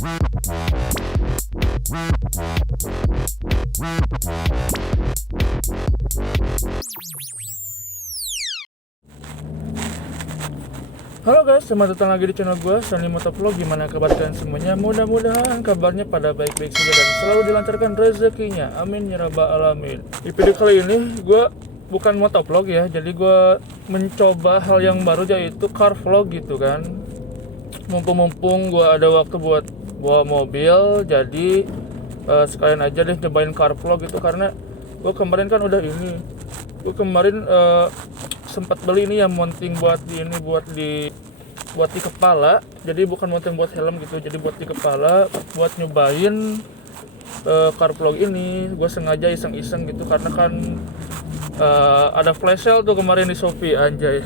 Halo guys, selamat datang lagi di channel gue, Sony Motovlog. Gimana kabar kalian semuanya? Mudah-mudahan kabarnya pada baik-baik saja dan selalu dilancarkan rezekinya. Amin ya rabbal alamin. Di video kali ini gue bukan motovlog ya, jadi gue mencoba hal yang baru, yaitu car vlog gitu kan. Mumpung gue ada waktu buat bawa mobil, jadi sekalian aja deh cobain car vlog gitu. Karena gue kemarin kan udah ini, gue kemarin sempat beli ini ya, mounting buat di kepala. Jadi bukan mounting buat helm gitu, jadi buat di kepala, buat nyobain car vlog ini. Gue sengaja iseng-iseng gitu karena kan ada flash sale tuh kemarin di Shopee, anjay.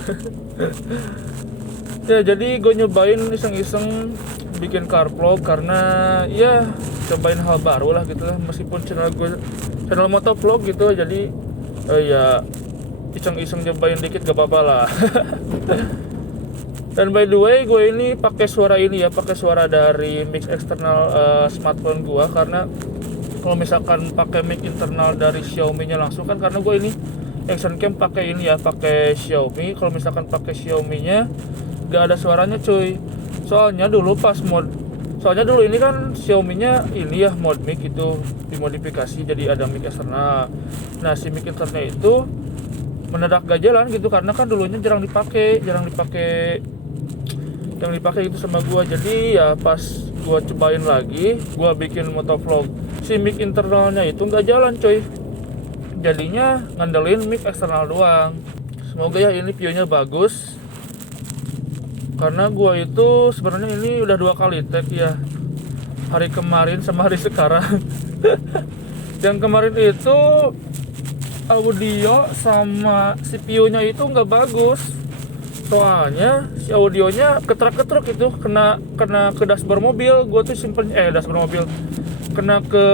Ya jadi gue nyobain iseng-iseng bikin car vlog karena ya cobain hal baru lah gitu lah. Meskipun channel motovlog gitu, jadi ya iseng-iseng nyobain dikit gak apa-apa lah. Dan by the way, gue ini pakai suara ini ya, pakai suara dari mic eksternal smartphone gue. Karena kalau misalkan pakai mic internal dari Xiaomi-nya langsung kan, karena gue ini action cam pakai ini ya, pakai Xiaomi. Kalau misalkan pakai Xiaomi-nya gak ada suaranya cuy. Soalnya dulu ini kan Xiaomi-nya ini ya mode mic itu dimodifikasi jadi ada mic eksternal. Nah si mic internalnya itu mendadak gak jalan gitu, karena kan dulunya jarang dipakai gitu sama gua. Jadi ya pas gua cobain lagi, gua bikin motovlog, si mic internalnya itu nggak jalan coy, jadinya ngandelin mic eksternal doang. Semoga ya ini view-nya bagus, karena gua itu sebenarnya ini udah 2 kali tag ya, hari kemarin sama hari sekarang. Yang kemarin itu audio sama CPU-nya itu nggak bagus, soalnya si audionya ketrek-ketrek itu, kena ke dashboard mobil. Gue tuh dashboard mobil, kena ke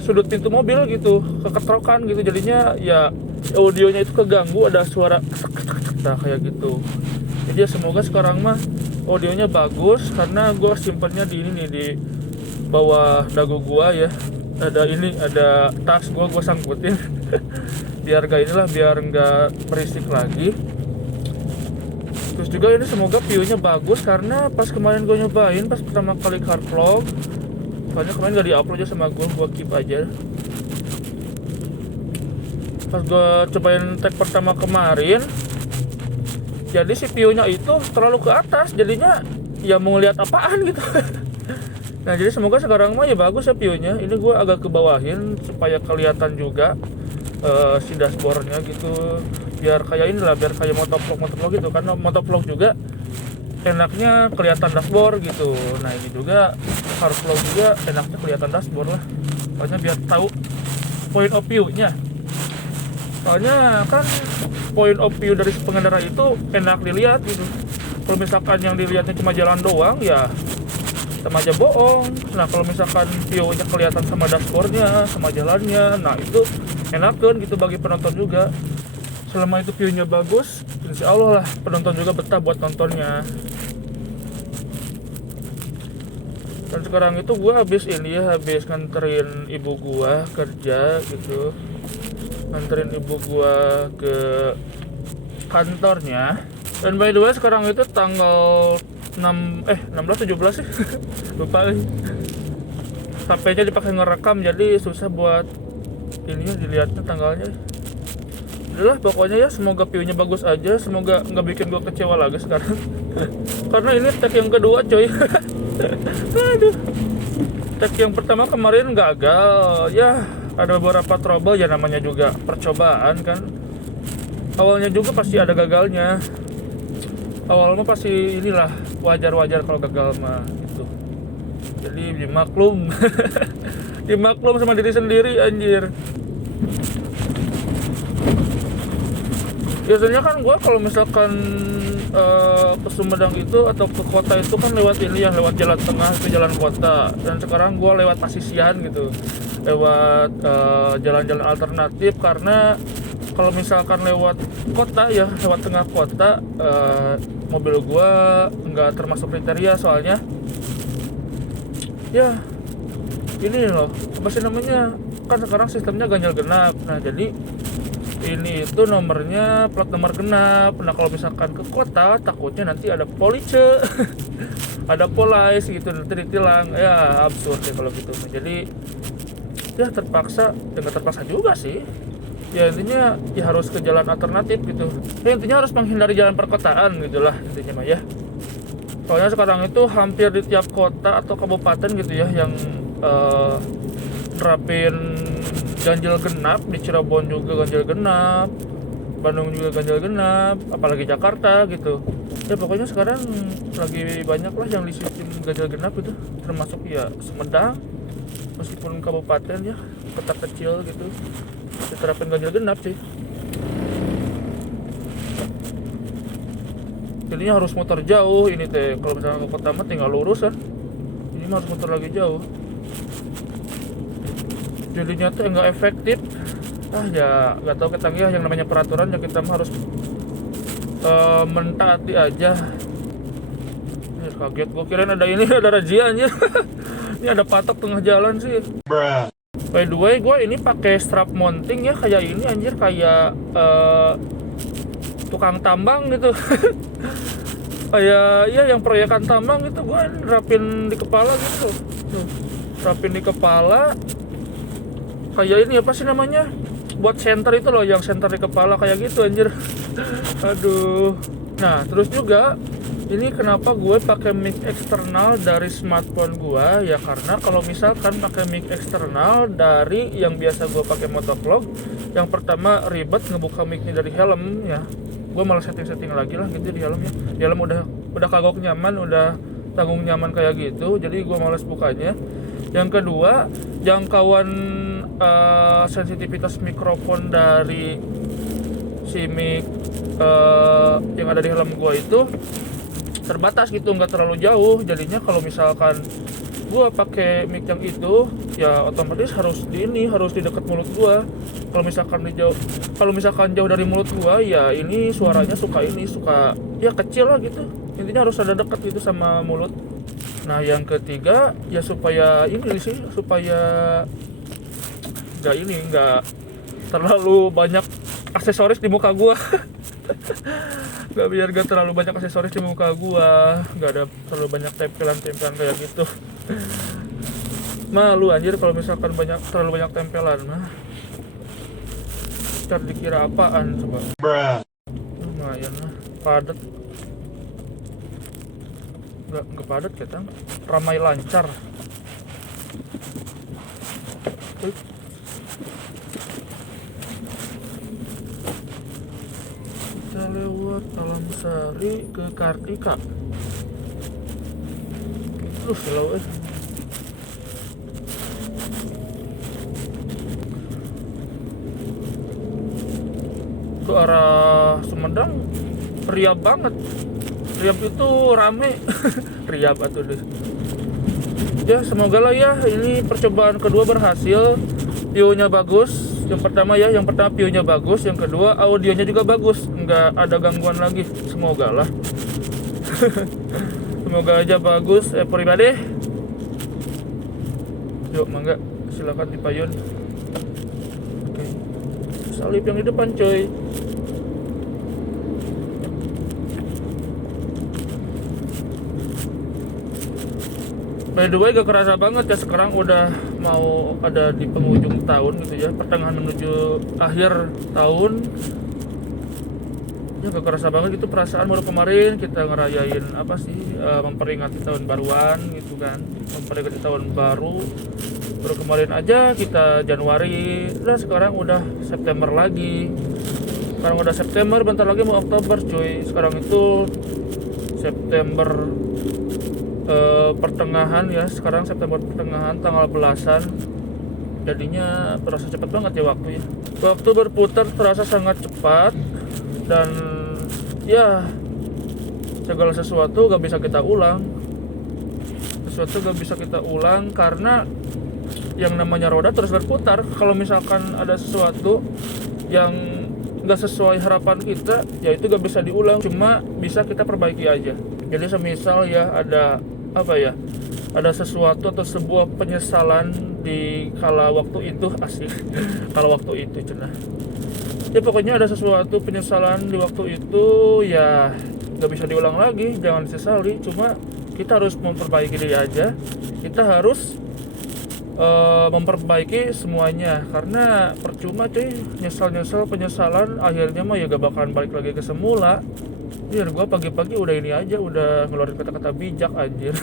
sudut pintu mobil gitu, keketrokan gitu. Jadinya ya si audionya itu keganggu, ada suara nah kayak gitu. Jadi ya semoga sekarang mah audionya bagus, karena gue simpennya di ini nih, di bawah dagu gue ya. Ada tas gue sangkutin biar nggak berisik lagi. Terus juga ini semoga view-nya bagus, karena pas kemarin gue nyobain pas pertama kali car vlog, soalnya kemarin nggak di-upload aja sama gue keep aja. Pas gue cobain tag pertama kemarin, jadi si view-nya itu terlalu ke atas, jadinya ya mau ngeliat apaan gitu. Nah jadi semoga sekarang mah ya bagus ya view-nya. Ini gue agak ke bawahin supaya kelihatan juga si dashboard-nya gitu, biar kayak inilah, biar kayak motovlog gitu. Karena motovlog juga enaknya kelihatan dashboard gitu. Nah ini juga car vlog juga enaknya kelihatan dashboard lah, soalnya biar tahu point of view-nya. Soalnya kan point of view dari pengendara itu enak dilihat gitu. Kalau misalkan yang dilihatnya cuma jalan doang ya sama aja bohong. Nah kalau misalkan view-nya kelihatan sama dashboardnya, sama jalannya, nah itu enakan gitu bagi penonton juga. Selama itu view-nya bagus, insya Allah lah penonton juga betah buat nontonnya. Dan sekarang itu gue habis nganterin ibu gue kerja gitu, nganterin ibu gue ke kantornya. Dan by the way sekarang itu tanggal 16 17 sih. Lupa nih. HP-nya dipakai ngerekam, jadi susah buat ini dilihatnya tanggalnya. Udahlah pokoknya ya, semoga view-nya bagus aja, semoga nggak bikin gua kecewa lagi sekarang. Karena ini tag yang kedua coy. Aduh. Tag yang pertama kemarin gagal. Ya, ada beberapa trouble ya, namanya juga percobaan kan. Awalnya juga pasti ada gagalnya. Awal mah pasti inilah, wajar-wajar kalau gagal mah gitu. Jadi dimaklum. Dimaklum sama diri sendiri anjir. Biasanya kan gue kalau misalkan ke Sumedang itu atau ke kota itu kan lewat ini ya, lewat jalan tengah ke jalan kota. Dan sekarang gue lewat Pasisian gitu, lewat jalan-jalan alternatif. Karena kalau misalkan lewat kota ya, lewat tengah kota, mobil gue nggak termasuk kriteria, soalnya ya ini loh, apa sih namanya, kan sekarang sistemnya ganjil genap. Nah jadi ini itu nomornya plat nomor genap. Nah kalau misalkan ke kota takutnya nanti ada polisi ada polisi gitu, nanti ditilang. Ya absurd ya kalau gitu. Jadi ya terpaksa, dengan terpaksa juga sih ya, intinya ya harus ke jalan alternatif gitu ya, intinya harus menghindari jalan perkotaan gitulah intinya mah ya. Soalnya sekarang itu hampir di tiap kota atau kabupaten gitu ya yang nerapin ganjil genap. Di Cirebon juga ganjil genap, Bandung juga ganjil genap, apalagi Jakarta gitu ya. Pokoknya sekarang lagi banyak lah yang di sistem ganjil genap itu, termasuk ya Sumedang, meskipun kabupaten ya, kota kecil gitu diterapin ganjil genap sih. Jadinya harus muter jauh ini teh, kalau misalnya ke kota mah tinggal lurus kan, ini mah harus muter lagi jauh, jadinya tuh nggak efektif. Ya nggak tahu kita ya, yang namanya peraturan ya kita mah harus mentaati aja. Kaget gue, kirain ada ini ada razia anjir. Ini ada patok tengah jalan sih. By the way, gue ini pakai strap mounting ya, kayak ini anjir, kayak tukang tambang gitu. Kayak ya yang proyekan tambang gitu, gue rapin di kepala gitu. Rapin di kepala kayak ini apa sih namanya, buat center itu loh, yang center di kepala kayak gitu anjir. Aduh. Nah terus juga ini kenapa gue pakai mic eksternal dari smartphone gue ya, karena kalau misalkan pakai mic eksternal dari yang biasa gue pakai motovlog, yang pertama ribet ngebuka micnya dari helm ya, gue malah setting lagi lah gitu di helmnya. Di helm udah kagok nyaman, udah tanggung nyaman kayak gitu, jadi gue males bukanya. Yang kedua, jangkauan sensitivitas mikrofon dari si mic yang ada di helm gue itu terbatas gitu, nggak terlalu jauh. Jadinya kalau misalkan gue pakai mic yang itu ya otomatis harus di dekat mulut gue. Kalau misalkan jauh dari mulut gue ya ini suaranya suka ya kecil lah gitu. Intinya harus ada dekat gitu sama mulut. Nah yang ketiga ya supaya nggak terlalu banyak aksesoris di muka gue. Biar gak terlalu banyak aksesoris di muka gua, gak ada terlalu banyak tempelan kayak gitu. Malu anjir kalau misalkan terlalu banyak tempelan mah. Ntar dikira apaan coba. Lumayan lah, padat. Gak padat kita, ramai lancar. Kita lewat Alam Sari ke Kartika. Terus kalau ke arah Sumedang riap banget. Riap itu rame. Riap atuh deh. Ya semoga lah ya ini percobaan kedua berhasil. View-nya bagus. Yang pertama view-nya bagus, yang kedua audionya juga bagus, nggak ada gangguan lagi, semoga lah. Semoga aja bagus pribadi. Yuk mangga silakan dipayun. Oke. Salib yang di depan coy. By the way gak kerasa banget ya, sekarang udah mau ada di penghujung tahun gitu ya, pertengahan menuju akhir tahun. Ya gak kerasa banget gitu, perasaan baru kemarin kita ngerayain apa sih, memperingati tahun baruan gitu kan, memperingati tahun baru kemarin aja kita Januari, dan sekarang udah September lagi. Sekarang udah September, bentar lagi mau Oktober cuy. Sekarang itu September pertengahan ya, sekarang September pertengahan tanggal belasan, jadinya terasa cepat banget ya waktu ya. Waktu berputar terasa sangat cepat, dan ya segala sesuatu gak bisa kita ulang. Karena yang namanya roda terus berputar. Kalau misalkan ada sesuatu yang gak sesuai harapan kita, ya itu gak bisa diulang, cuma bisa kita perbaiki aja. Jadi semisal ya ada ada sesuatu atau sebuah penyesalan di kala waktu itu, asik. Kala waktu itu cenah. Ya pokoknya ada sesuatu penyesalan di waktu itu, ya nggak bisa diulang lagi, jangan disesali. Cuma kita harus memperbaiki diri aja, kita harus memperbaiki semuanya, karena percuma cuy nyesal penyesalan, akhirnya mah ya gak bakalan balik lagi ke semula. Biar gua pagi-pagi udah ini aja, udah ngeluarin kata-kata bijak anjir.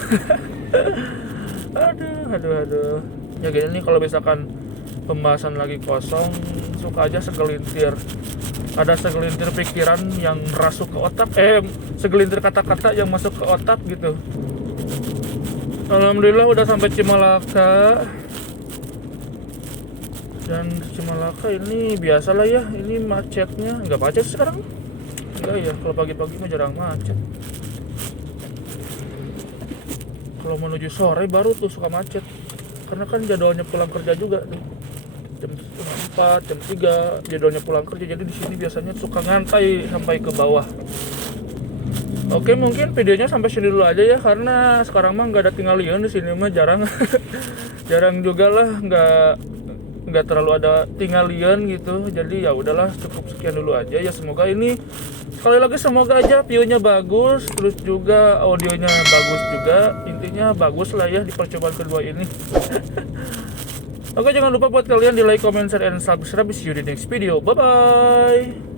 aduh ya gini nih, kalau misalkan pembahasan lagi kosong, suka aja segelintir, ada segelintir pikiran yang merasuk ke otak, segelintir kata-kata yang masuk ke otak gitu. Alhamdulillah udah sampai Cimalaka. Dan Cimalaka ini biasalah ya, ini macetnya nggak macet sekarang. Enggak ya, kalau pagi-pagi mah jarang macet. Kalau menuju sore baru tuh suka macet, karena kan jadwalnya pulang kerja juga nih. Jam 4, jam 3 jadwalnya pulang kerja, jadi di sini biasanya suka ngantai sampai ke bawah. Oke, mungkin videonya sampai sini dulu aja ya, karena sekarang mah nggak ada tinggalian di sini mah, jarang jarang juga lah, nggak terlalu ada tinggalian gitu. Jadi ya udahlah, cukup sekian dulu aja ya. Semoga ini, sekali lagi semoga aja view-nya bagus, terus juga audionya bagus juga, intinya bagus lah ya di percobaan kedua ini. Oke, jangan lupa buat kalian di like, comment, share, and subscribe. See you di next video, bye bye.